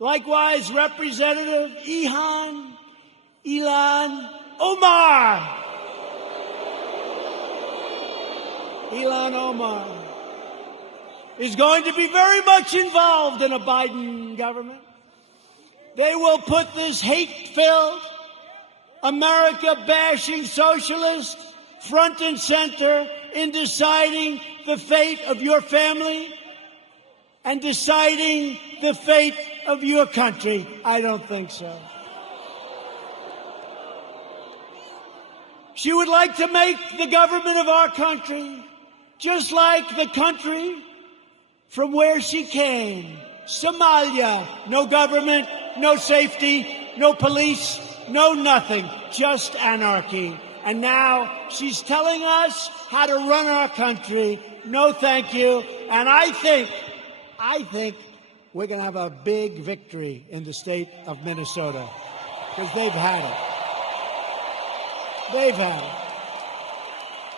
Likewise, Representative Ilhaan Omar. Ilhaan Omar is going to be very much involved in a Biden government. They will put this hate-filled, America-bashing socialist front and center in deciding the fate of your family and deciding the fate of your country. I don't think so. She would like to make the government of our country just like the country from where she came, Somalia. No government, no safety, no police, no nothing, just anarchy. And now she's telling us how to run our country. No, thank you. And I think we're going to have a big victory in the state of Minnesota because they've had it. They've had it.